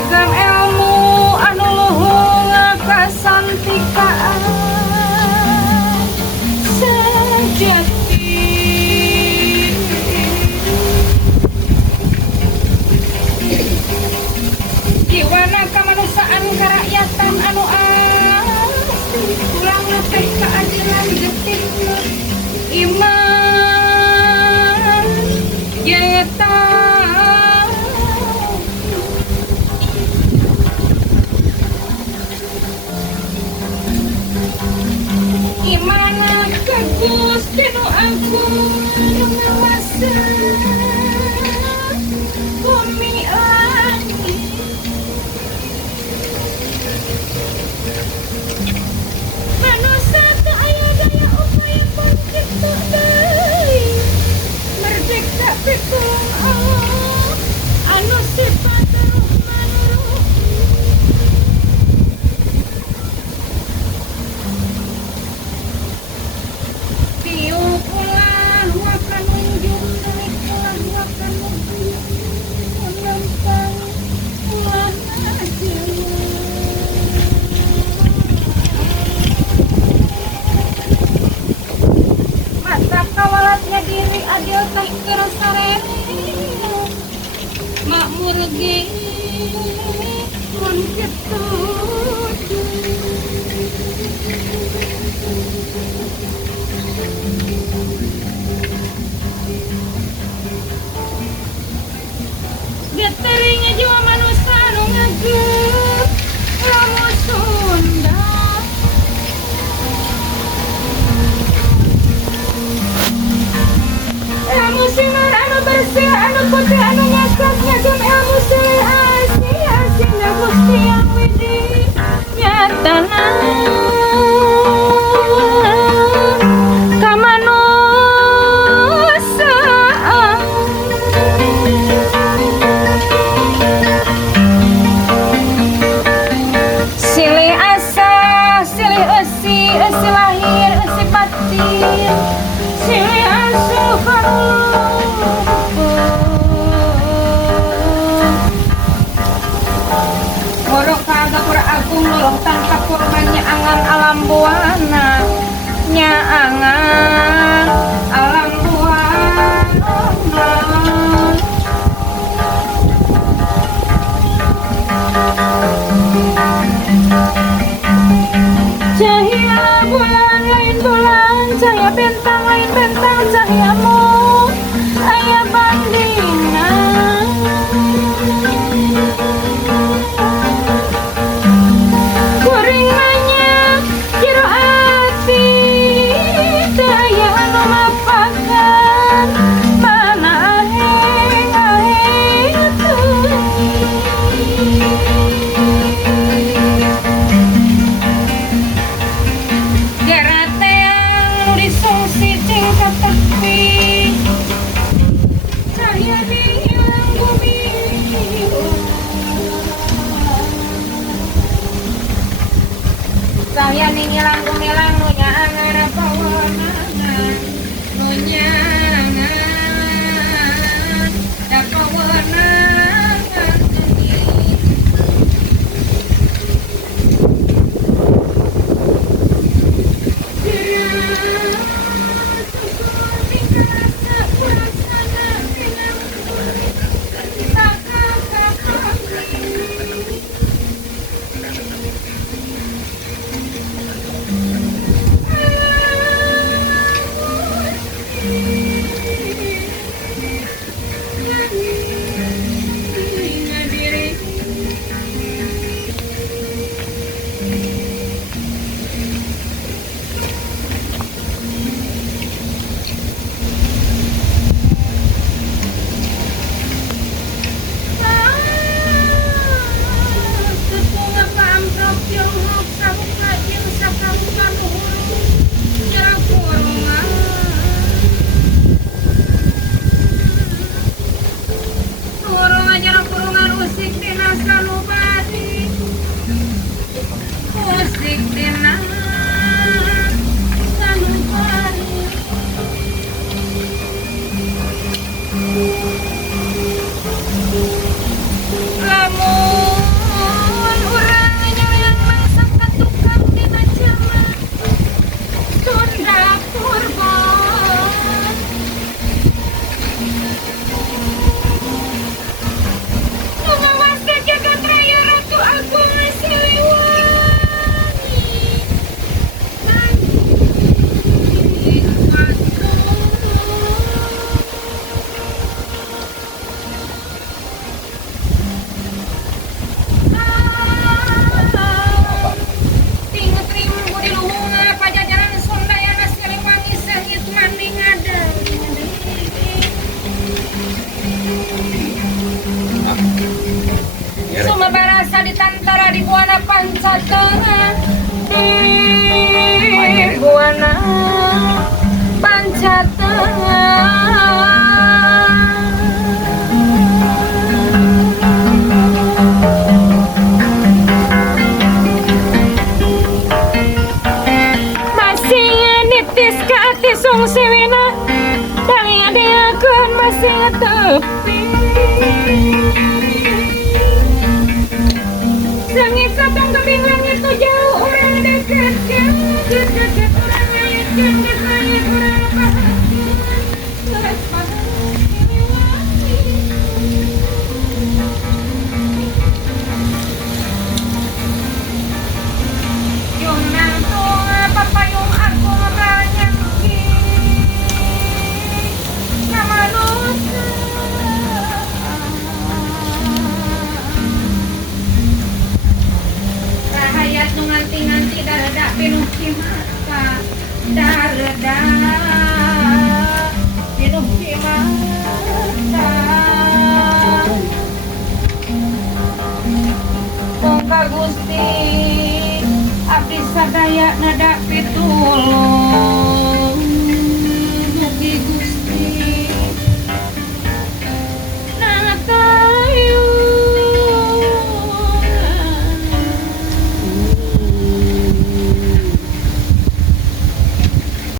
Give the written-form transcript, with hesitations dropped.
Ragam ilmu anu luhung kasantikaan sejati jiwana kamanusiaan karakyatan anu asli kurang teh keadilan getih iman nyata imana kagus dinu aku ngawasa bumi langit manusia teu aya daya upaya bangkit deui merdeka pikulung Allah anu sifat Rahman tiupulah wakan unjung naiklah wakan unjung menempang ulah ajawa mata kawalatnya diri adil teh kerasareni makmur ge mun kitu geterinya jiwa manusia anu ngageur lamu Sunda lamu sinar anu bersih anu putih anu nyakat ngagem ilmu silih asih asihna Gusti yang widi nyatana kamanusiaan silih asa silih esi lahir esi batin silih asuhan ngorok ka gapura agung lulung tanpa kurbannya angan alam buana nya angan alam buana cahaya bulan lain bulan cahaya bintang lain bintang cahayamu aya bandingan kuring banyak jero ati teu aya anu mapakan mana aheng aheng teuing garate yang disungsi cingkat tepi cahaya hilang bumi cahaya hilang bumi lang nunya angan pawangan nunya angan da pawangan Lamun Buana pancatena di buana pancatena masih nitis ke hati sung siwina dari dia kan masih tepi langit satong kebing langit tuh jauh orang dekat dekat orang lain dekat langit orang yung nang tunga papayong ako ranyang ki na manusa rahayat nung nganti-nganti darada pinuhi mata darada pinuhi mata Tongka Gusti abdi sadaya nada pitulung